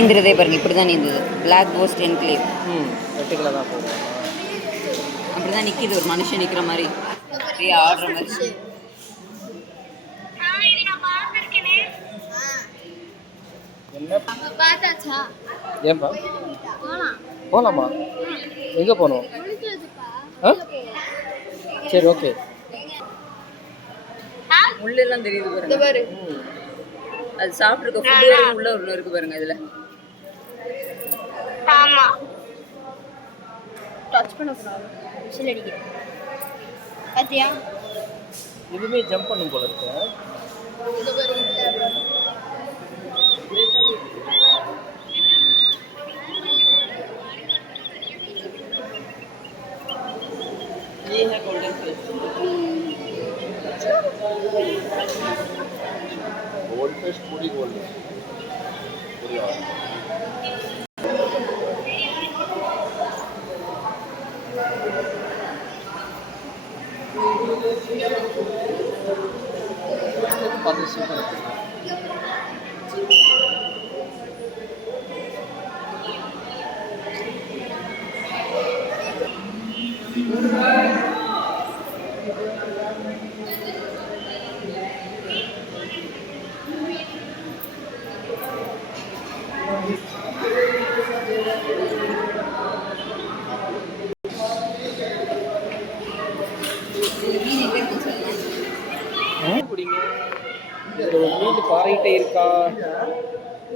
நீந்துறதே பாருங்க, இப்படி தான் நீந்துது. Black ghost enclave. வெட்டிக்கல தான் போகும். அப்படி தான் நிற்கிது, ஒரு மனுஷன் நிற்கிற மாதிரி, அப்படியே ஆடுற மாதிரி. ஏன்பா போகலாமா? எங்கே போகணும்? சரி, ஓகே. முள்ளெல்லாம் தெரியுது பாருங்க. அது சாப்பிட்ருக்க ஃபுட்டு வரைக்கும் உள்ள ஒன்று இருக்கு பாருங்க இதுல. ஆமா, டச் பண்ண கூடாது, விசில் அடிக்கிறேன். பாத்தியா, இதுமே ஜம்ப் பண்ணும் போல இருக்கு. இது பாருங்க. ये है गोल्डन फिश. गोल्ड फिश पूरी गोल्ड पूरी மீன் பாறைகிட்ட இருக்கா?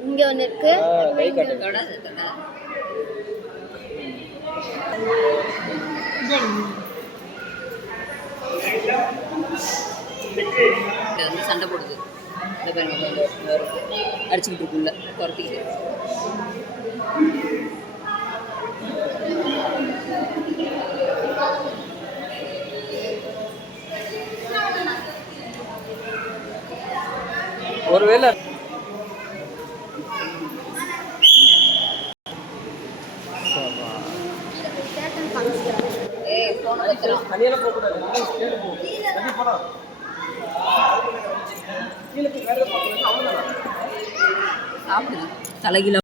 இங்க ஒன்று இருக்கு. கை காட்டு. வந்து சண்டை போடுது. இந்த பாருங்க, அடிச்சுக்கிட்டு இருக்குள்ள துரத்திக்கிட்டு. ஒருவேளை தனியால போகக்கூடாது. சாப்பிடுது தலைகீழ.